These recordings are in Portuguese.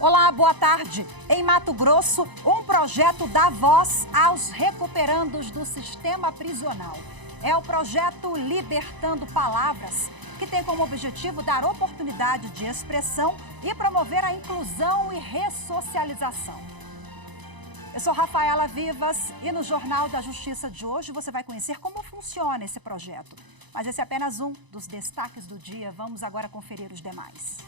Olá, boa tarde. Em Mato Grosso, um projeto dá voz aos recuperandos do sistema prisional. É o projeto Libertando Palavras, que tem como objetivo dar oportunidade de expressão e promover a inclusão e ressocialização. Eu sou Rafaela Vivas e no Jornal da Justiça de hoje você vai conhecer como funciona esse projeto. Mas esse é apenas um dos destaques do dia. Vamos agora conferir os demais.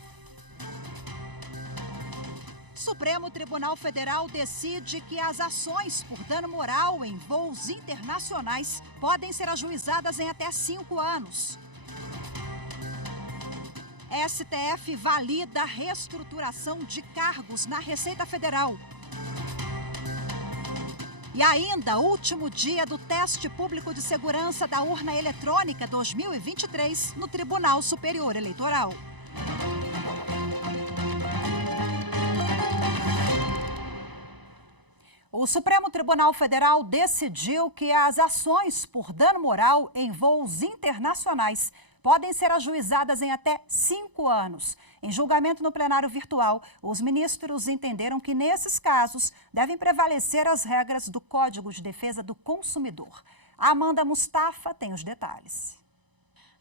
Supremo Tribunal Federal decide que as ações por dano moral em voos internacionais podem ser ajuizadas em até 5 anos. STF valida a reestruturação de cargos na Receita Federal. E ainda, último dia do teste público de segurança da urna eletrônica 2023 no Tribunal Superior Eleitoral. O Supremo Tribunal Federal decidiu que as ações por dano moral em voos internacionais podem ser ajuizadas em até 5 anos. Em julgamento no plenário virtual, os ministros entenderam que, nesses casos, devem prevalecer as regras do Código de Defesa do Consumidor. A Amanda Mustafa tem os detalhes.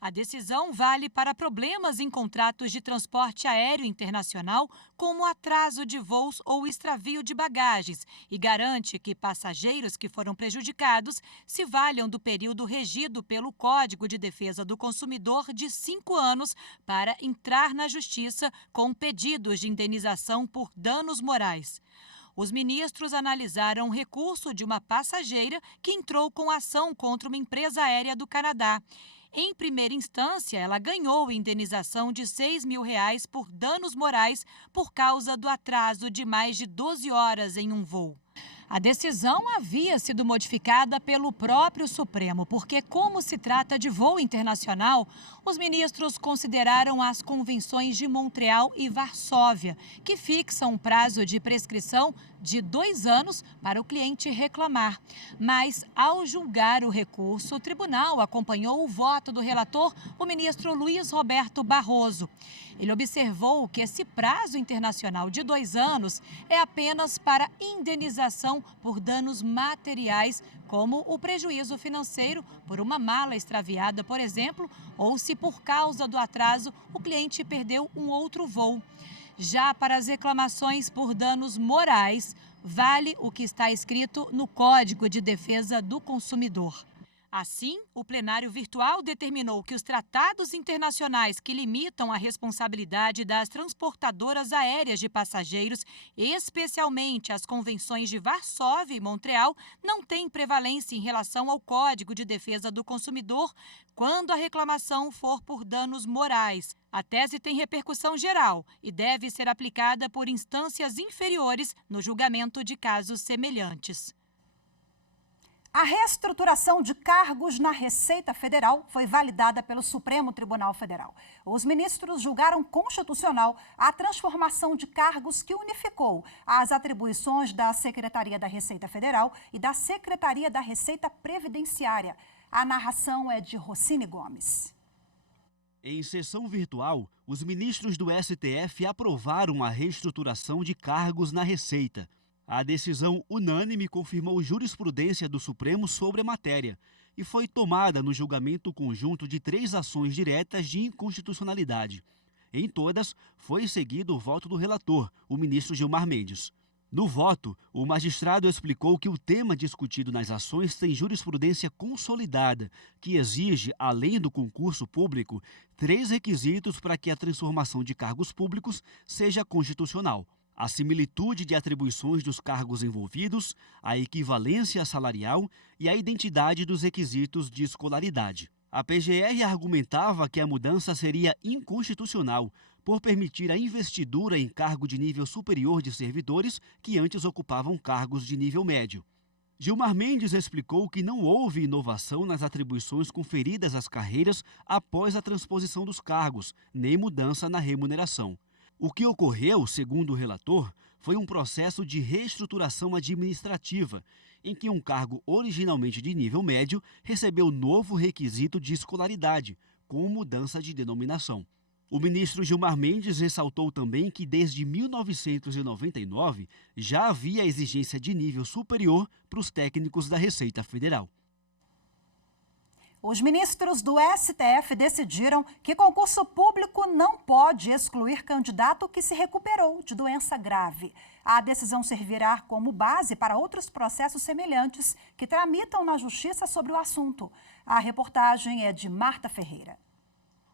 A decisão vale para problemas em contratos de transporte aéreo internacional, como atraso de voos ou extravio de bagagens, e garante que passageiros que foram prejudicados se valham do período regido pelo Código de Defesa do Consumidor de 5 anos para entrar na Justiça com pedidos de indenização por danos morais. Os ministros analisaram o recurso de uma passageira que entrou com ação contra uma empresa aérea do Canadá. Em primeira instância, ela ganhou indenização de R$6 mil por danos morais por causa do atraso de mais de 12 horas em um voo. A decisão havia sido modificada pelo próprio Supremo, porque, como se trata de voo internacional, os ministros consideraram as convenções de Montreal e Varsóvia, que fixam um prazo de prescrição de 2 anos para o cliente reclamar. Mas, ao julgar o recurso, o tribunal acompanhou o voto do relator, o ministro Luiz Roberto Barroso. Ele observou que esse prazo internacional de 2 anos é apenas para indenização por danos materiais, como o prejuízo financeiro por uma mala extraviada, por exemplo, ou se por causa do atraso o cliente perdeu um outro voo. Já para as reclamações por danos morais, vale o que está escrito no Código de Defesa do Consumidor. Assim, o plenário virtual determinou que os tratados internacionais que limitam a responsabilidade das transportadoras aéreas de passageiros, especialmente as convenções de Varsóvia e Montreal, não têm prevalência em relação ao Código de Defesa do Consumidor quando a reclamação for por danos morais. A tese tem repercussão geral e deve ser aplicada por instâncias inferiores no julgamento de casos semelhantes. A reestruturação de cargos na Receita Federal foi validada pelo Supremo Tribunal Federal. Os ministros julgaram constitucional a transformação de cargos que unificou as atribuições da Secretaria da Receita Federal e da Secretaria da Receita Previdenciária. A narração é de Rocine Gomes. Em sessão virtual, os ministros do STF aprovaram a reestruturação de cargos na Receita. A decisão unânime confirmou jurisprudência do Supremo sobre a matéria e foi tomada no julgamento conjunto de 3 ações diretas de inconstitucionalidade. Em todas, foi seguido o voto do relator, o ministro Gilmar Mendes. No voto, o magistrado explicou que o tema discutido nas ações tem jurisprudência consolidada, que exige, além do concurso público, 3 requisitos para que a transformação de cargos públicos seja constitucional: a similitude de atribuições dos cargos envolvidos, a equivalência salarial e a identidade dos requisitos de escolaridade. A PGR argumentava que a mudança seria inconstitucional por permitir a investidura em cargo de nível superior de servidores que antes ocupavam cargos de nível médio. Gilmar Mendes explicou que não houve inovação nas atribuições conferidas às carreiras após a transposição dos cargos, nem mudança na remuneração. O que ocorreu, segundo o relator, foi um processo de reestruturação administrativa, em que um cargo originalmente de nível médio recebeu novo requisito de escolaridade, com mudança de denominação. O ministro Gilmar Mendes ressaltou também que desde 1999 já havia exigência de nível superior para os técnicos da Receita Federal. Os ministros do STF decidiram que concurso público não pode excluir candidato que se recuperou de doença grave. A decisão servirá como base para outros processos semelhantes que tramitam na Justiça sobre o assunto. A reportagem é de Marta Ferreira.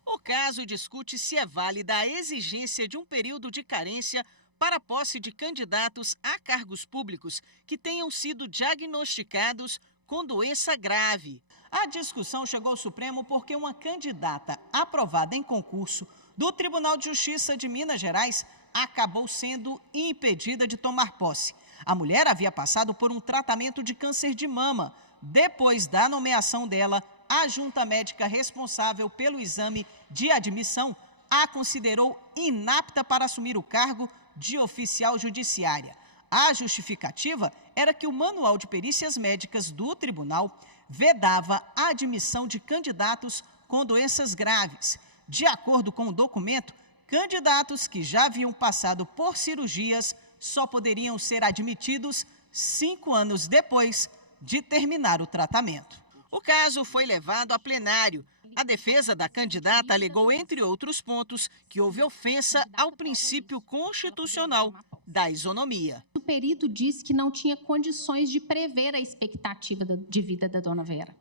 O caso discute se é válida a exigência de um período de carência para a posse de candidatos a cargos públicos que tenham sido diagnosticados com doença grave. A discussão chegou ao Supremo porque uma candidata aprovada em concurso do Tribunal de Justiça de Minas Gerais acabou sendo impedida de tomar posse. A mulher havia passado por um tratamento de câncer de mama. Depois da nomeação dela, a junta médica responsável pelo exame de admissão a considerou inapta para assumir o cargo de oficial judiciária. A justificativa era que o Manual de Perícias Médicas do tribunal vedava a admissão de candidatos com doenças graves. De acordo com o documento, candidatos que já haviam passado por cirurgias só poderiam ser admitidos 5 anos depois de terminar o tratamento. O caso foi levado a plenário. A defesa da candidata alegou, entre outros pontos, que houve ofensa ao princípio constitucional da isonomia. O perito disse que não tinha condições de prever a expectativa de vida da dona Vera.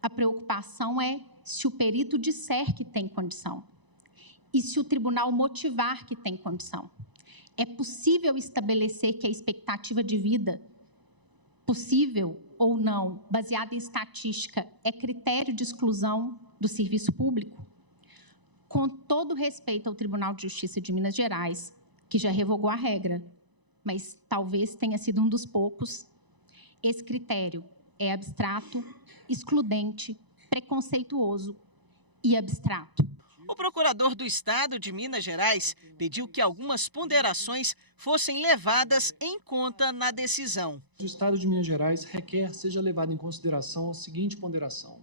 A preocupação é se o perito disser que tem condição e se o tribunal motivar que tem condição. É possível estabelecer que a expectativa de vida, possível ou não, baseada em estatística, é critério de exclusão do serviço público? Com todo respeito ao Tribunal de Justiça de Minas Gerais, que já revogou a regra, mas talvez tenha sido um dos poucos, esse critério é abstrato, excludente, preconceituoso e abstrato. O procurador do Estado de Minas Gerais pediu que algumas ponderações fossem levadas em conta na decisão. O Estado de Minas Gerais requer seja levado em consideração a seguinte ponderação: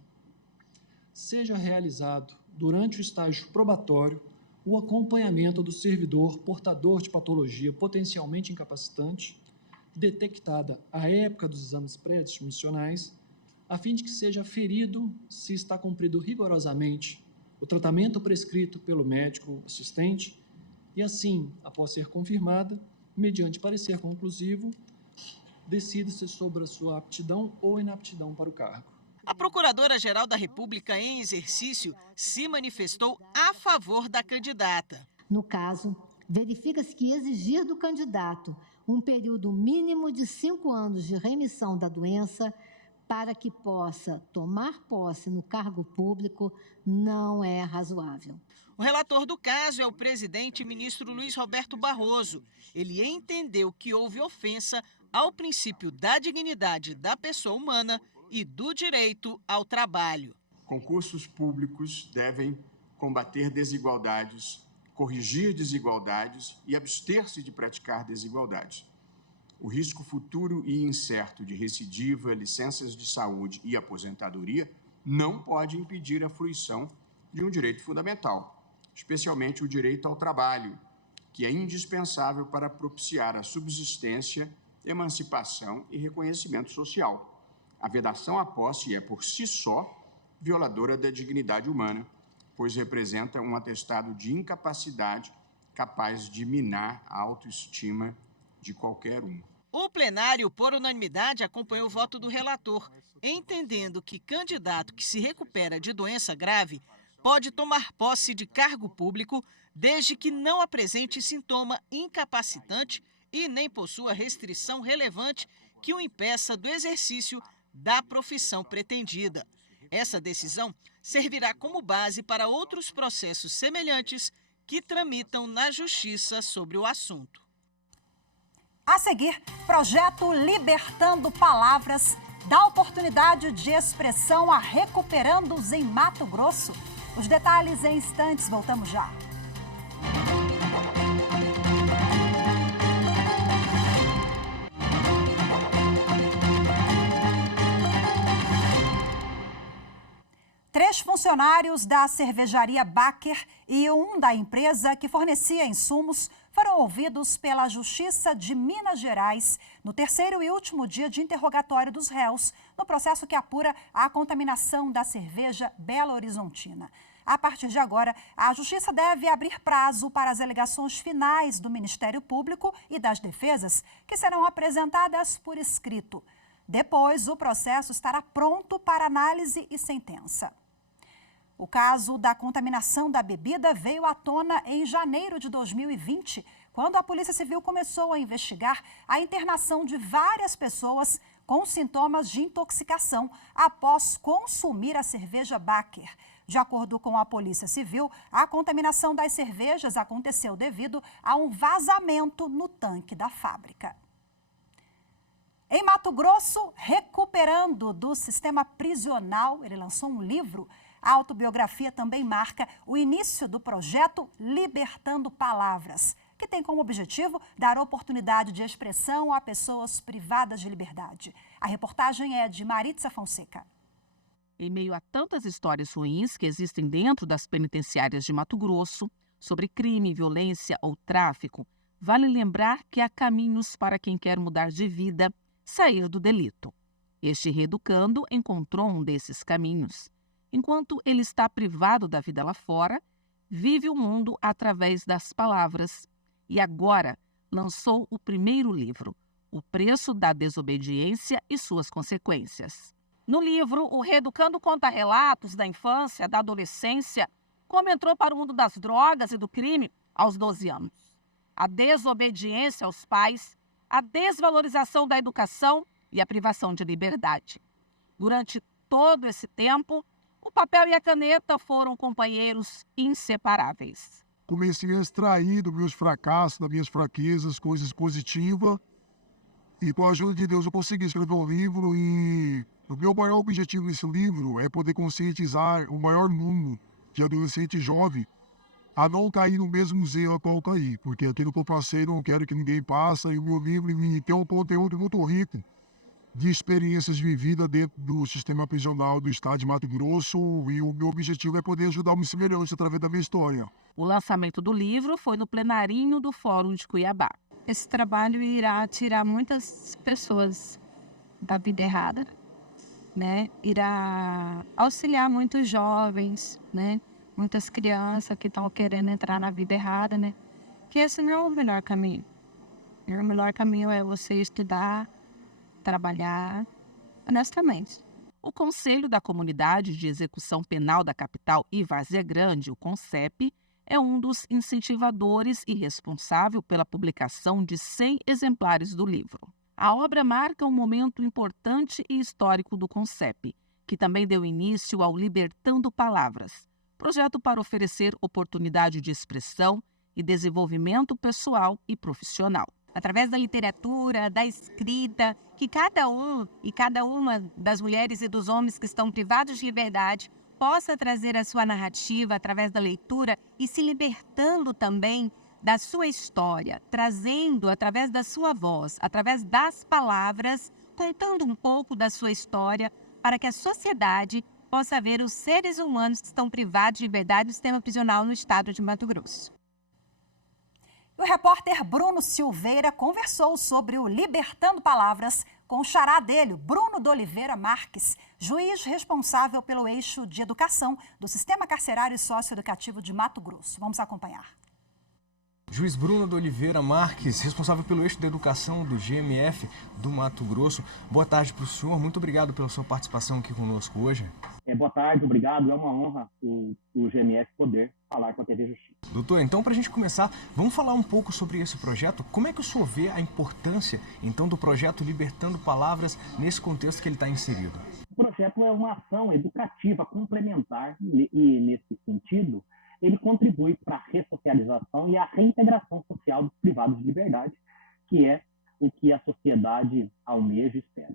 seja realizado, durante o estágio probatório, o acompanhamento do servidor portador de patologia potencialmente incapacitante, detectada à época dos exames pré-admissionais, a fim de que seja aferido se está cumprido rigorosamente o tratamento prescrito pelo médico assistente e, assim, após ser confirmada, mediante parecer conclusivo, decide-se sobre a sua aptidão ou inaptidão para o cargo. A Procuradora-Geral da República em exercício se manifestou a favor da candidata. No caso, verifica-se que exigir do candidato um período mínimo de 5 anos de remissão da doença para que possa tomar posse no cargo público não é razoável. O relator do caso é o presidente ministro Luiz Roberto Barroso. Ele entendeu que houve ofensa ao princípio da dignidade da pessoa humana e do direito ao trabalho. Concursos públicos devem combater desigualdades, corrigir desigualdades e abster-se de praticar desigualdades. O risco futuro e incerto de recidiva, licenças de saúde e aposentadoria não pode impedir a fruição de um direito fundamental, especialmente o direito ao trabalho, que é indispensável para propiciar a subsistência, emancipação e reconhecimento social. A vedação à posse é, por si só, violadora da dignidade humana, pois representa um atestado de incapacidade capaz de minar a autoestima de qualquer um. O plenário, por unanimidade, acompanhou o voto do relator, entendendo que candidato que se recupera de doença grave pode tomar posse de cargo público desde que não apresente sintoma incapacitante e nem possua restrição relevante que o impeça do exercício da profissão pretendida. Essa decisão servirá como base para outros processos semelhantes que tramitam na Justiça sobre o assunto. A seguir, projeto Libertando Palavras dá oportunidade de expressão a recuperandos em Mato Grosso. Os detalhes em instantes, voltamos já. Três funcionários da cervejaria Baker e um da empresa que fornecia insumos foram ouvidos pela Justiça de Minas Gerais no terceiro e último dia de interrogatório dos réus, no processo que apura a contaminação da cerveja Belo Horizontina. A partir de agora, a Justiça deve abrir prazo para as alegações finais do Ministério Público e das defesas, que serão apresentadas por escrito. Depois, o processo estará pronto para análise e sentença. O caso da contaminação da bebida veio à tona em janeiro de 2020, quando a Polícia Civil começou a investigar a internação de várias pessoas com sintomas de intoxicação após consumir a cerveja Baker. De acordo com a Polícia Civil, a contaminação das cervejas aconteceu devido a um vazamento no tanque da fábrica. Em Mato Grosso, recuperando do sistema prisional, ele lançou um livro. A autobiografia também marca o início do projeto Libertando Palavras, que tem como objetivo dar oportunidade de expressão a pessoas privadas de liberdade. A reportagem é de Maritza Fonseca. Em meio a tantas histórias ruins que existem dentro das penitenciárias de Mato Grosso, sobre crime, violência ou tráfico, vale lembrar que há caminhos para quem quer mudar de vida, sair do delito. Este reeducando encontrou um desses caminhos. Enquanto ele está privado da vida lá fora, vive o mundo através das palavras. E agora lançou o primeiro livro, O Preço da Desobediência e Suas Consequências. No livro, o reeducando conta relatos da infância, da adolescência, como entrou para o mundo das drogas e do crime aos 12 anos. A desobediência aos pais, a desvalorização da educação e a privação de liberdade. Durante todo esse tempo, o papel e a caneta foram companheiros inseparáveis. Comecei a extrair dos meus fracassos, das minhas fraquezas, coisas positivas. E com a ajuda de Deus eu consegui escrever um livro e o meu maior objetivo nesse livro é poder conscientizar o maior número de adolescente jovem a não cair no mesmo erro a qual eu caí. Porque aquilo que eu passei não quero que ninguém passe e o meu livro tem um conteúdo muito rico de experiências vividas dentro do sistema prisional do estado de Mato Grosso e o meu objetivo é poder ajudar os semelhantes através da minha história. O lançamento do livro foi no plenarinho do Fórum de Cuiabá. Esse trabalho irá tirar muitas pessoas da vida errada, né? Irá auxiliar muitos jovens, né? Muitas crianças que estão querendo entrar na vida errada, né? Que esse não é o melhor caminho. O melhor caminho é você estudar, trabalhar honestamente. O Conselho da Comunidade de Execução Penal da capital e Várzea Grande, o CONCEP, é um dos incentivadores e responsável pela publicação de 100 exemplares do livro. A obra marca um momento importante e histórico do CONCEP, que também deu início ao Libertando Palavras, projeto para oferecer oportunidade de expressão e desenvolvimento pessoal e profissional. Através da literatura, da escrita, que cada um e cada uma das mulheres e dos homens que estão privados de liberdade possa trazer a sua narrativa através da leitura e se libertando também da sua história, trazendo através da sua voz, através das palavras, contando um pouco da sua história para que a sociedade possa ver os seres humanos que estão privados de liberdade do sistema prisional no estado de Mato Grosso. O repórter Bruno Silveira conversou sobre o Libertando Palavras com o xará dele, Bruno de Oliveira Marques, juiz responsável pelo eixo de educação do Sistema Carcerário e Socioeducativo de Mato Grosso. Vamos acompanhar. Juiz Bruno de Oliveira Marques, responsável pelo eixo da educação do GMF do Mato Grosso. Boa tarde para o senhor, muito obrigado pela sua participação aqui conosco hoje. Boa tarde, obrigado. É uma honra o GMF poder falar com a TV Justiça. Doutor, então para a gente começar, vamos falar um pouco sobre esse projeto. Como é que o senhor vê a importância, então, do projeto Libertando Palavras nesse contexto que ele está inserido? O projeto é uma ação educativa complementar e, nesse sentido, ele contribui para a ressocialização e a reintegração social dos privados de liberdade, que é o que a sociedade almeja e espera.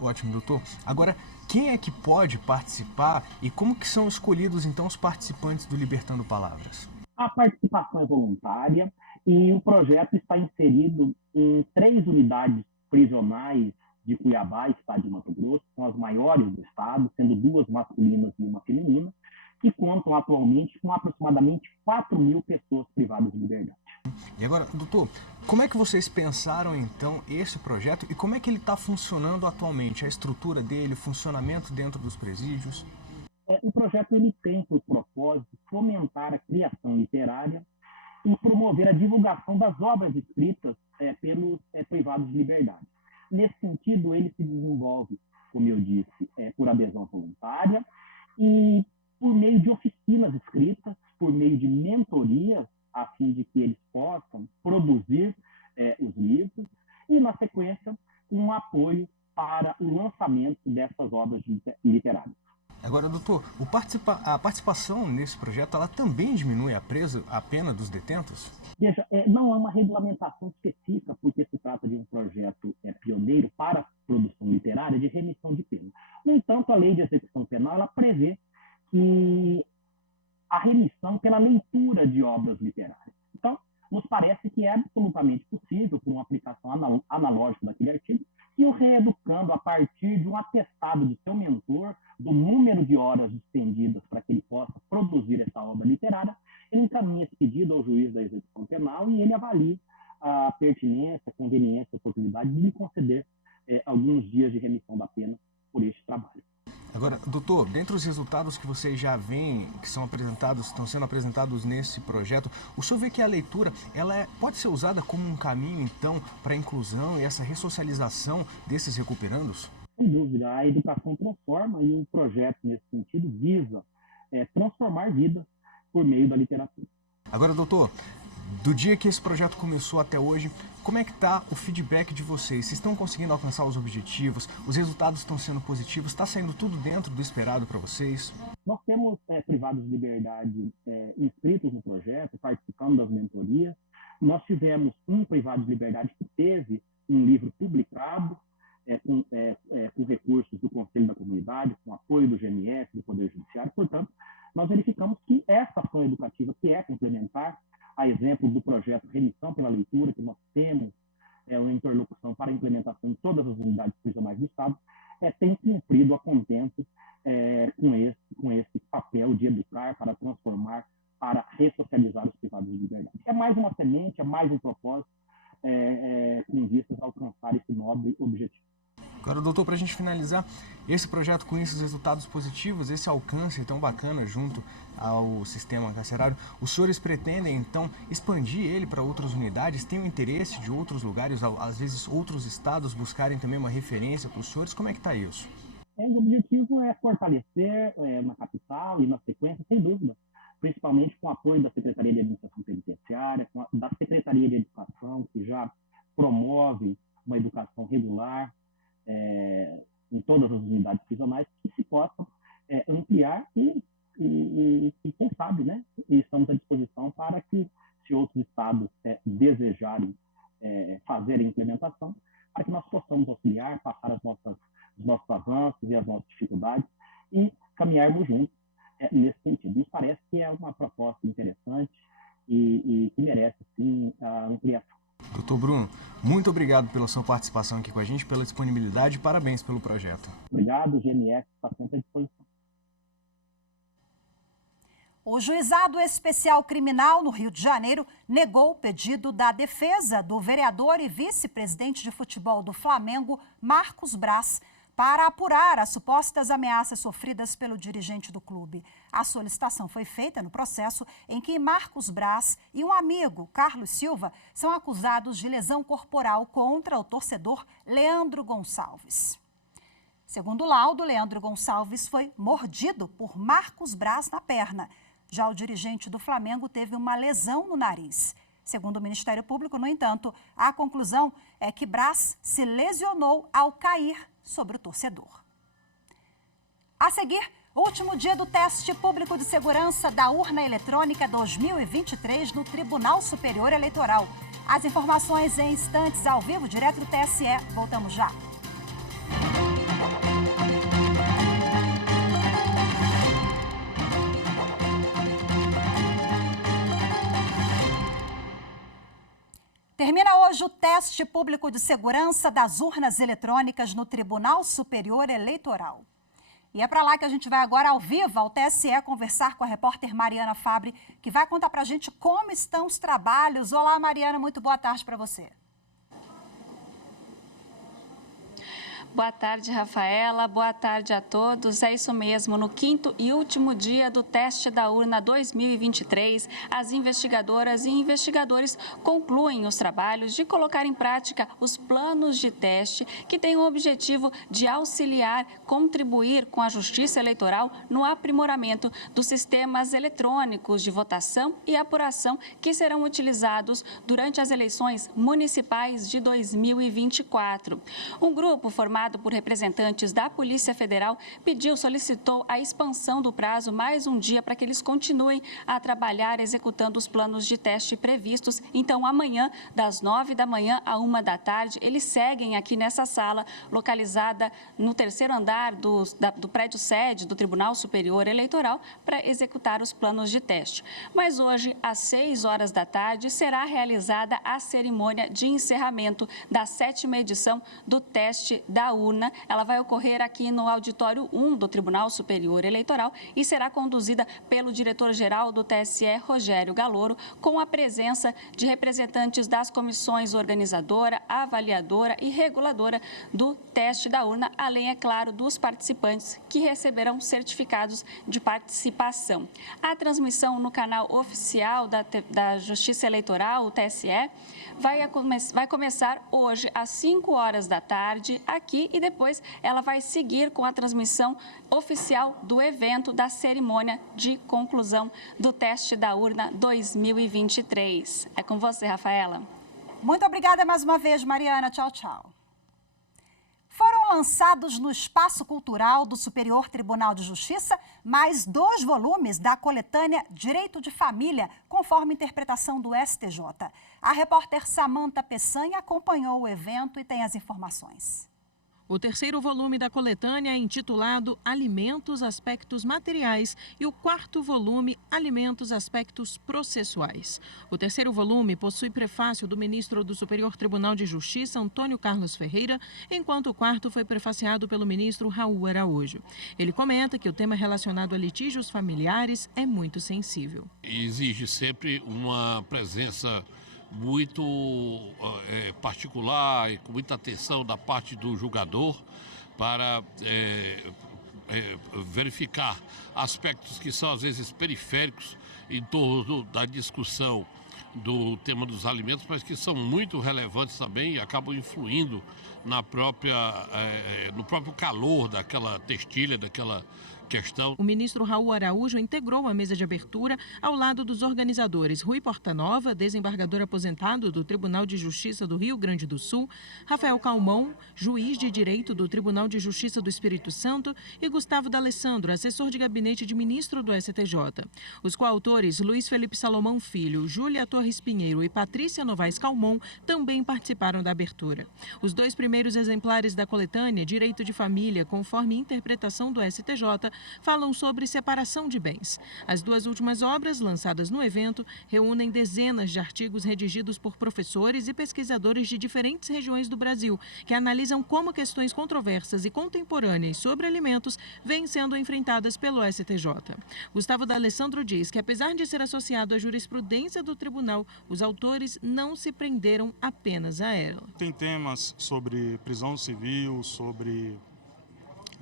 Ótimo, doutor. Agora, quem é que pode participar e como que são escolhidos, então, os participantes do Libertando Palavras? A participação é voluntária e o projeto está inserido em 3 unidades prisionais de Cuiabá, estado de Mato Grosso, são as maiores do estado, sendo 2 masculinas e 1 feminina, que contam atualmente com aproximadamente 4.000 pessoas privadas de liberdade. E agora, doutor, como é que vocês pensaram então esse projeto e como é que ele está funcionando atualmente? A estrutura dele, o funcionamento dentro dos presídios? O projeto ele tem por propósito fomentar a criação literária e promover a divulgação das obras escritas pelos privados de liberdade. Nesse sentido, ele se desenvolve, como eu disse, por adesão voluntária e por meio de oficinas escritas, por meio de mentorias, a fim de que eles possam produzir os livros e, na sequência, um apoio para o lançamento dessas obras literárias. Agora, doutor, a participação nesse projeto, ela também diminui a pena dos detentos? Veja, não há uma regulamentação específica, porque se trata de um projeto pioneiro para a produção literária de remissão de pena. No entanto, a Lei de Execução Penal ela prevê que a remissão pela leitura de obras literárias. Então, nos parece que é absolutamente possível, por uma aplicação analógica daquele artigo, que o reeducando, a partir de um atestado de seu mentor, do número de horas dispendidas para que ele possa produzir essa obra literária, ele encaminha esse pedido ao juiz da execução penal e ele avalia a pertinência, a conveniência, a oportunidade de lhe conceder alguns dias de remissão da pena por este trabalho. Agora, doutor, dentre os resultados que vocês já veem, que estão sendo apresentados nesse projeto, o senhor vê que a leitura pode ser usada como um caminho, então, para a inclusão e essa ressocialização desses recuperandos? Sem dúvida, a educação transforma e o projeto, nesse sentido, visa transformar vidas por meio da literatura. Agora, doutor, do dia que esse projeto começou até hoje, como é que está o feedback de vocês? Vocês estão conseguindo alcançar os objetivos? Os resultados estão sendo positivos? Está saindo tudo dentro do esperado para vocês? Nós temos privados de liberdade inscritos no projeto, participando das mentorias. Nós tivemos um privado de liberdade que teve um livro publicado com recursos do Conselho da Comunidade, com apoio do GMF, do Poder Judiciário. Portanto, nós verificamos que essa ação educativa, que é complementar, a exemplo do projeto Remissão pela Leitura, que nós temos uma interlocução para a implementação em todas as unidades prisionais do Estado, tem cumprido a contento com esse papel de educar, para transformar, para ressocializar os privados de liberdade. É mais uma semente, é mais um propósito com vistas a alcançar esse nobre objetivo. Agora, doutor, para a gente finalizar, esse projeto com esses resultados positivos, esse alcance tão bacana junto ao sistema carcerário, os senhores pretendem, então, expandir ele para outras unidades? Tem o interesse de outros lugares, às vezes outros estados, buscarem também uma referência para os senhores? Como é que está isso? O objetivo é fortalecer na capital e na sequência, sem dúvida, principalmente com o apoio da Secretaria de Administração Penitenciária, da Secretaria de Educação, que já promove uma educação regular em todas as unidades prisionais, que se possam ampliar e quem sabe, né? E estamos à disposição para que, se outros estados desejarem fazer a implementação, para que nós possamos auxiliar, passar os nossos avanços e as nossas dificuldades e caminharmos juntos nesse sentido. Nos parece que é uma proposta interessante e que merece, sim, a ampliação. Doutor Bruno, muito obrigado pela sua participação aqui com a gente, pela disponibilidade e parabéns pelo projeto. Obrigado, o GMF está sempre à disposição. O Juizado Especial Criminal no Rio de Janeiro negou o pedido da defesa do vereador e vice-presidente de futebol do Flamengo, Marcos Braz, para apurar as supostas ameaças sofridas pelo dirigente do clube. A solicitação foi feita no processo em que Marcos Braz e um amigo, Carlos Silva, são acusados de lesão corporal contra o torcedor Leandro Gonçalves. Segundo o laudo, Leandro Gonçalves foi mordido por Marcos Braz na perna. Já o dirigente do Flamengo teve uma lesão no nariz. Segundo o Ministério Público, no entanto, a conclusão é que Braz se lesionou ao cair sobre o torcedor. A seguir, último dia do teste público de segurança da urna eletrônica 2023 no Tribunal Superior Eleitoral. As informações em instantes ao vivo, direto do TSE. Voltamos já. Termina hoje o teste público de segurança das urnas eletrônicas no Tribunal Superior Eleitoral. E é para lá que a gente vai agora ao vivo, ao TSE, conversar com a repórter Mariana Fabre, que vai contar para a gente como estão os trabalhos. Olá, Mariana, muito boa tarde para você. Boa tarde, Rafaela. Boa tarde a todos. É isso mesmo. No quinto e último dia do teste da urna 2023, as investigadoras e investigadores concluem os trabalhos de colocar em prática os planos de teste que têm o objetivo de auxiliar, contribuir com a Justiça Eleitoral no aprimoramento dos sistemas eletrônicos de votação e apuração que serão utilizados durante as eleições municipais de 2024. Um grupo formado por representantes da Polícia Federal solicitou a expansão do prazo mais um dia para que eles continuem a trabalhar executando os planos de teste previstos. Então, amanhã, das 9 da manhã à 1 da tarde, eles seguem aqui nessa sala, localizada no terceiro andar do prédio sede do Tribunal Superior Eleitoral, para executar os planos de teste. Mas hoje, às 6 horas da tarde, será realizada a cerimônia de encerramento da 7ª edição do teste da urna. Ela vai ocorrer aqui no auditório 1 do Tribunal Superior Eleitoral e será conduzida pelo diretor-geral do TSE, Rogério Galouro, com a presença de representantes das comissões organizadora, avaliadora e reguladora do teste da urna, além, é claro, dos participantes que receberão certificados de participação. A transmissão no canal oficial da Justiça Eleitoral, o TSE, vai começar hoje às 5 horas da tarde aqui e depois ela vai seguir com a transmissão oficial do evento da cerimônia de conclusão do teste da urna 2023. É com você, Rafaela. Muito obrigada mais uma vez, Mariana. Tchau, tchau. Foram lançados no Espaço Cultural do Superior Tribunal de Justiça mais 2 volumes da coletânea Direito de Família, conforme interpretação do STJ. A repórter Samanta Peçanha acompanhou o evento e tem as informações. O terceiro volume da coletânea é intitulado Alimentos, Aspectos Materiais e o 4º volume, Alimentos, Aspectos Processuais. O terceiro volume possui prefácio do ministro do Superior Tribunal de Justiça, Antônio Carlos Ferreira, enquanto o 4º foi prefaciado pelo ministro Raul Araújo. Ele comenta que o tema relacionado a litígios familiares é muito sensível. Exige sempre uma presença muito particular e com muita atenção da parte do julgador para verificar aspectos que são às vezes periféricos em torno da discussão do tema dos alimentos, mas que são muito relevantes também e acabam influindo no próprio calor daquela textilha, daquela questão. O ministro Raul Araújo integrou a mesa de abertura ao lado dos organizadores Rui Portanova, desembargador aposentado do Tribunal de Justiça do Rio Grande do Sul, Rafael Calmon, juiz de direito do Tribunal de Justiça do Espírito Santo, e Gustavo D'Alessandro, assessor de gabinete de ministro do STJ. Os coautores Luiz Felipe Salomão Filho, Júlia Torres Pinheiro e Patrícia Novaes Calmon também participaram da abertura. Os 2 primeiros exemplares da coletânea Direito de Família, conforme interpretação do STJ, falam sobre separação de bens. As 2 últimas obras, lançadas no evento, reúnem dezenas de artigos redigidos por professores e pesquisadores de diferentes regiões do Brasil, que analisam como questões controversas e contemporâneas sobre alimentos vêm sendo enfrentadas pelo STJ. Gustavo D'Alessandro diz que, apesar de ser associado à jurisprudência do tribunal, os autores não se prenderam apenas a ela. Tem temas sobre prisão civil, sobre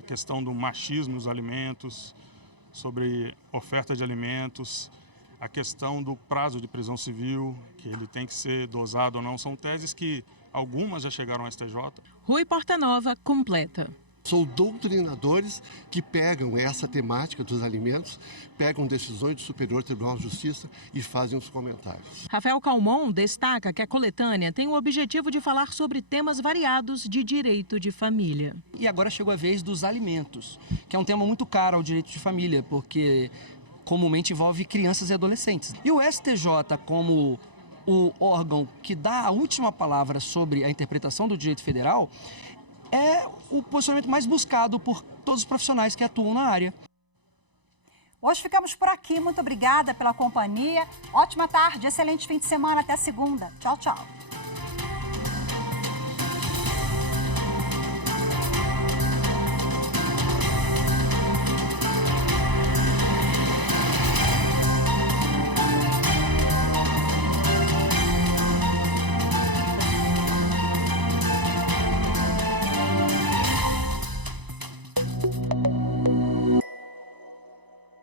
questão do machismo nos alimentos, sobre oferta de alimentos, a questão do prazo de prisão civil, que ele tem que ser dosado ou não, são teses que algumas já chegaram ao STJ. Rui Portanova completa. São doutrinadores que pegam essa temática dos alimentos, pegam decisões do Superior Tribunal de Justiça e fazem os comentários. Rafael Calmon destaca que a coletânea tem o objetivo de falar sobre temas variados de direito de família. E agora chegou a vez dos alimentos, que é um tema muito caro ao direito de família, porque comumente envolve crianças e adolescentes. E o STJ, como o órgão que dá a última palavra sobre a interpretação do direito federal, é o posicionamento mais buscado por todos os profissionais que atuam na área. Hoje ficamos por aqui. Muito obrigada pela companhia. Ótima tarde, excelente fim de semana. Até segunda. Tchau, tchau.